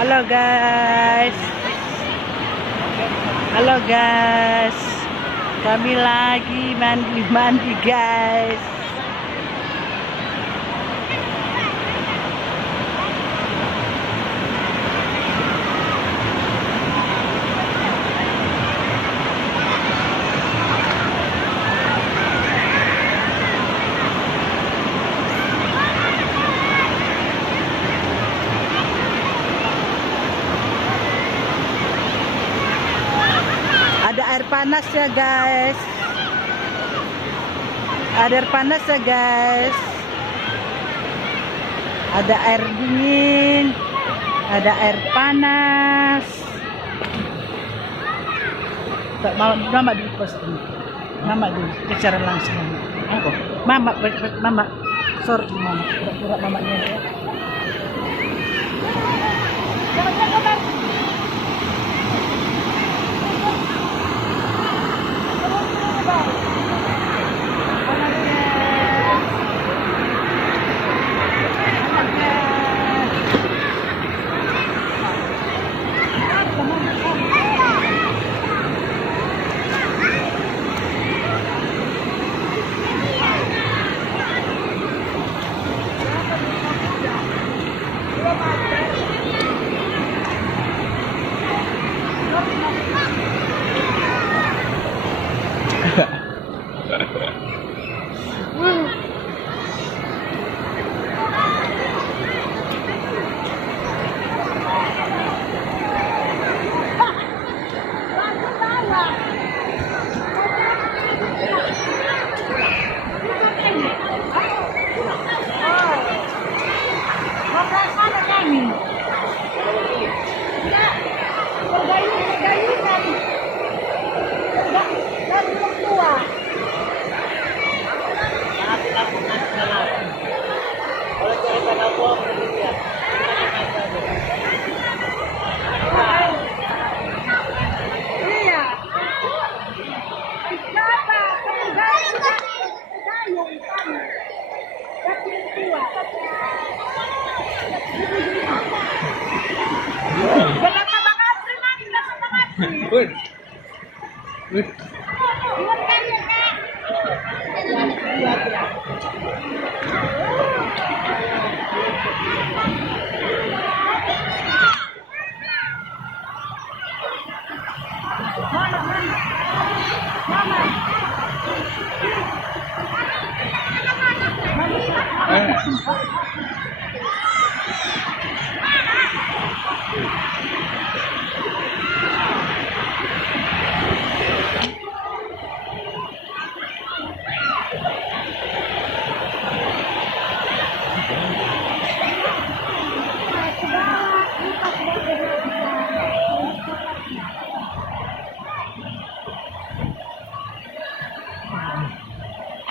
Halo guys. Halo guys. Kami lagi mandi guys. Ada air panas ya guys. Ada air panas ya guys. Ada air dingin. Ada air panas. Tak mama dulu posting. Mama dulu bicara langsung. Apa? Mama. Sorry mama. Pura-pura mamanya ya.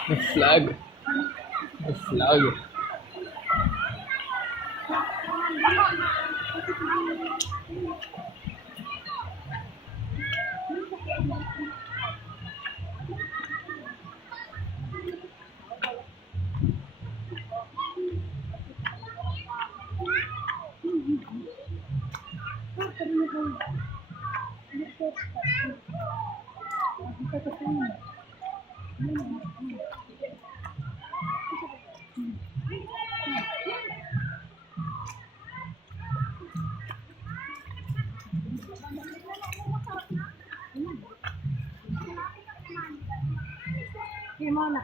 The flag. The flag. Gimana?